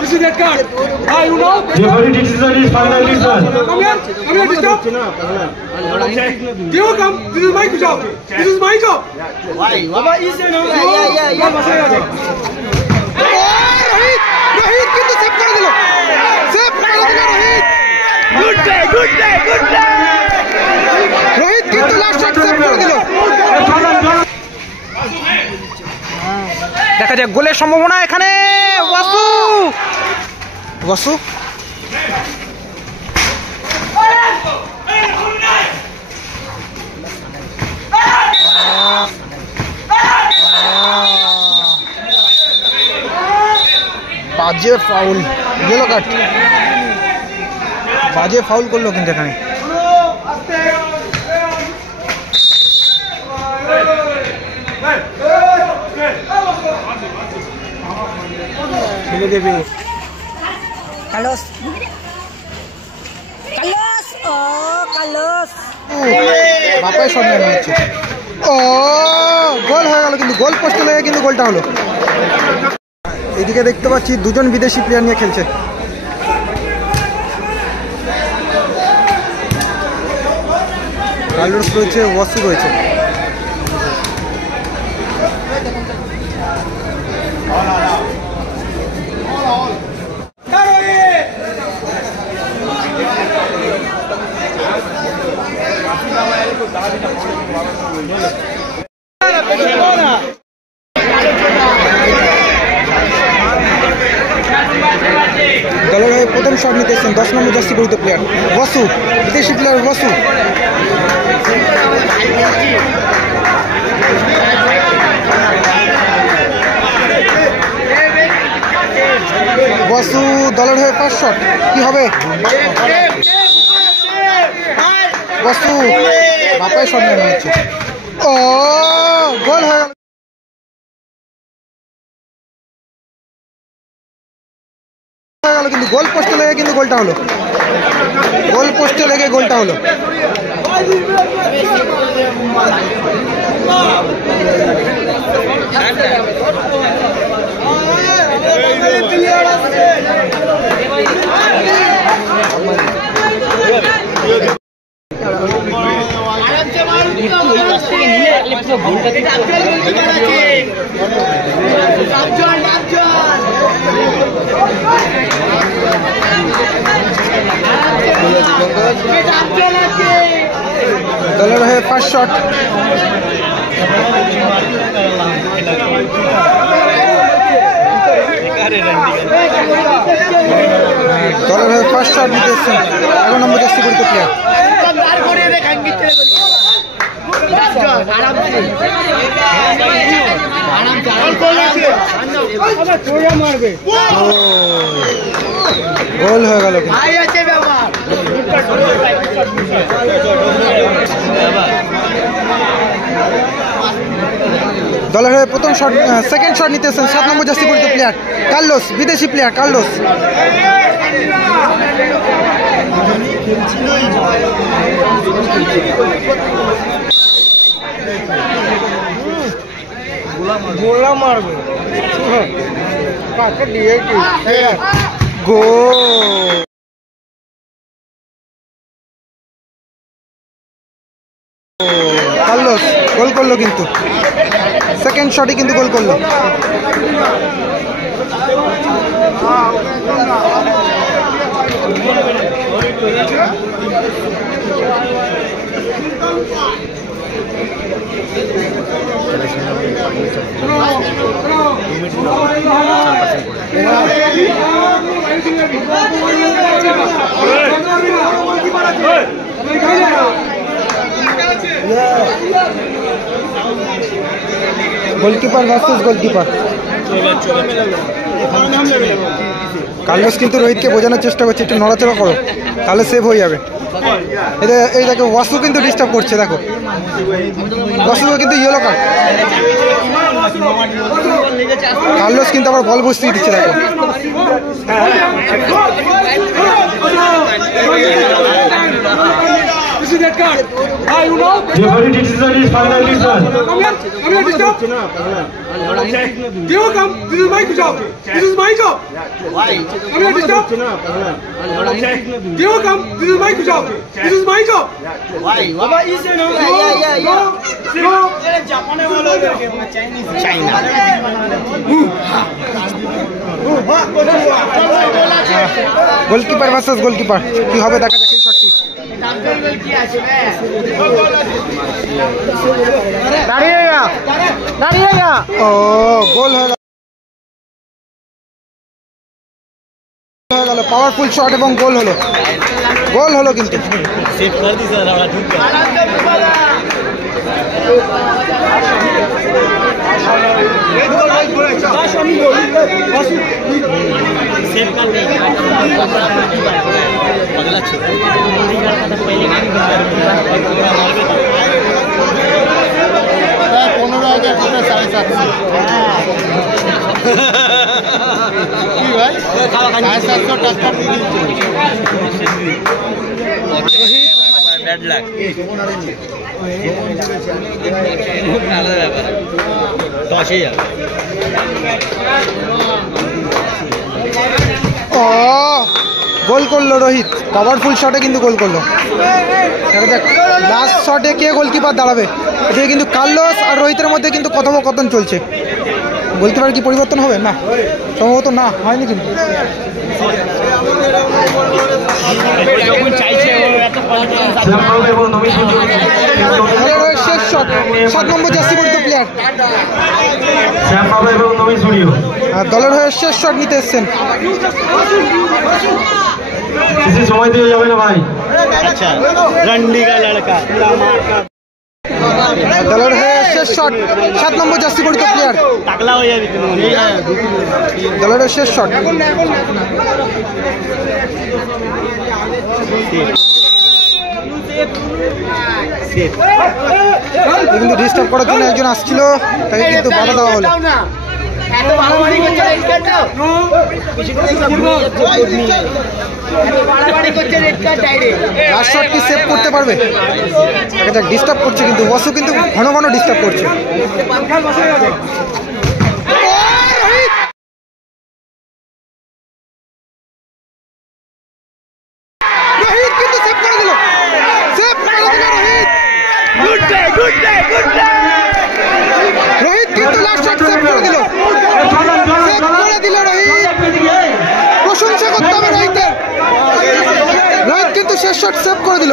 This is that card. You know? Your body decision is finally done. Come here. Come here, disturb. You come. This is my job. This is my job. Why? Baba, easy no. Yeah. Rohit কিন্তু save করে দিল। Save করে দিল Rohit. Good play. Rohit কিন্তু last shot save করে দিল। দেখা যাক গোলের সম্ভাবনা এখানে। ওয়াসু বাজে ফাউল, ইয়েলো কার্ড, বাজে ফাউল করলো কিন্তু এখানে। ছেলে দেবে Carlos. বাপাই শট নেমে হচ্ছে। ও গোল হয়ে গেল, কিন্তু গোল পোস্টে লেগে কিন্তু গোলটা হলো। এদিকে দেখতে পাচ্ছি দুজন বিদেশি প্লেয়ার নিয়ে খেলছে। কার্লোস রয়েছে, ওয়াসু রয়েছে। দলের হয়ে প্রথম শট নিতে এসেছেন 10 নম্বর জার্সি পরিহিত প্লেয়ার ওয়াসু, বিদেশি প্লেয়ার ওয়াসু। ওয়াসু দলের হয়ে ফার্স্ট শট, কি হবে? ওয়াসু বাপাই শট নেমে হচ্ছে। ও গোল হয়ে গেল, কিন্তু গোল পোস্টে লেগে কিন্তু গোলটা হলো। গোল পোস্টে লেগে গোলটা হলো। দলের হয়ে ফার্স্ট শট, দলের হয়ে ফার্স্ট শট নিতে এসেছেন 11 নম্বর জার্সি পরিহিত প্লেয়ার। গোল হয়ে গেল। দলের হয়ে প্রথম শট, সেকেন্ড শট নিতে এসেছেন 7 নম্বর জার্সি পরিহিত প্লেয়ার কার্লোস, বিদেশি প্লেয়ার কার্লোস। গোলা মারবে কাকে দিয়ে গোল। কার্লোস গোল করলো, কিন্তু সেকেন্ড শটে কিন্তু গোল করলো। Goalkeeper versus goalkeeper. কার্লোস কিন্তু রোহিতকে বোঝানোর চেষ্টা করছে একটু নড়াচড়া করো তাহলে সেভ হয়ে যাবে। এই দেখো ওয়াসু কিন্তু ডিস্টার্ব করছে, দেখো ওয়াসু কিন্তু ইয়েলো কার্ড। কার্লোস কিন্তু আবার বল বসিয়ে দিচ্ছে, দেখো Your body decision is finally distance. Come here, disturb. Give come. This is my job. This is my job. Why? Come here, disturb. Give come. This is my job. This is my job. Why? Baba, easy no. No. Japan wala China. Goalkeeper versus goalkeeper কি হবে দেখা যাক এই শটটি। ও গোল হয়ে গেল, powerful shot এবং গোল হলো কিন্তু ব্যাড লাক আলাদা ব্যাপার দশই যাবে। ও গোল করলো রোহিত, পাওয়ারফুল শটে কিন্তু গোল করলো। লাস্ট শটে কে গোলকিপার দাঁড়াবে, এদিকে কিন্তু কার্লোস আর রোহিতের মধ্যে কিন্তু কথোপকথন চলছে। গোলকিপার কি পরিবর্তন হবে? না, সম্ভবত না, হয়নি কিন্তু। শেষ শট 7 নম্বর জার্সি পরিত প্লেয়ার আর দলের হয়ে শেষ শট নিতে এসছেন। সময় দিয়ে যাবে না ভাই। আচ্ছা রন্ডি কা লড়কা দলের হয়ে শেষ শট 7 নম্বর জার্সি পরিত প্লেয়ার টাকলা হয়ে যাবে দলের হয়ে শেষ শট। কিন্তু ডিস্টার্ব করার জন্য একজন আসছিল, তাকে কিন্তু বাধা দেওয়া হলো। লাস্ট শট কি সেভ করতে পারবে? ডিস্টার্ব করছে কিন্তু ওয়াসু কিন্তু ঘন ঘন ডিস্টার্ব করছে। রোহিত কিন্তু সেভ করে দিল, রোহিত কিন্তু লাস্ট শট সেভ করে দিল, রোহিত। প্রশংসা করতে হবে রোহিতের, রোহিত কিন্তু শেষ শট সেভ করে দিল।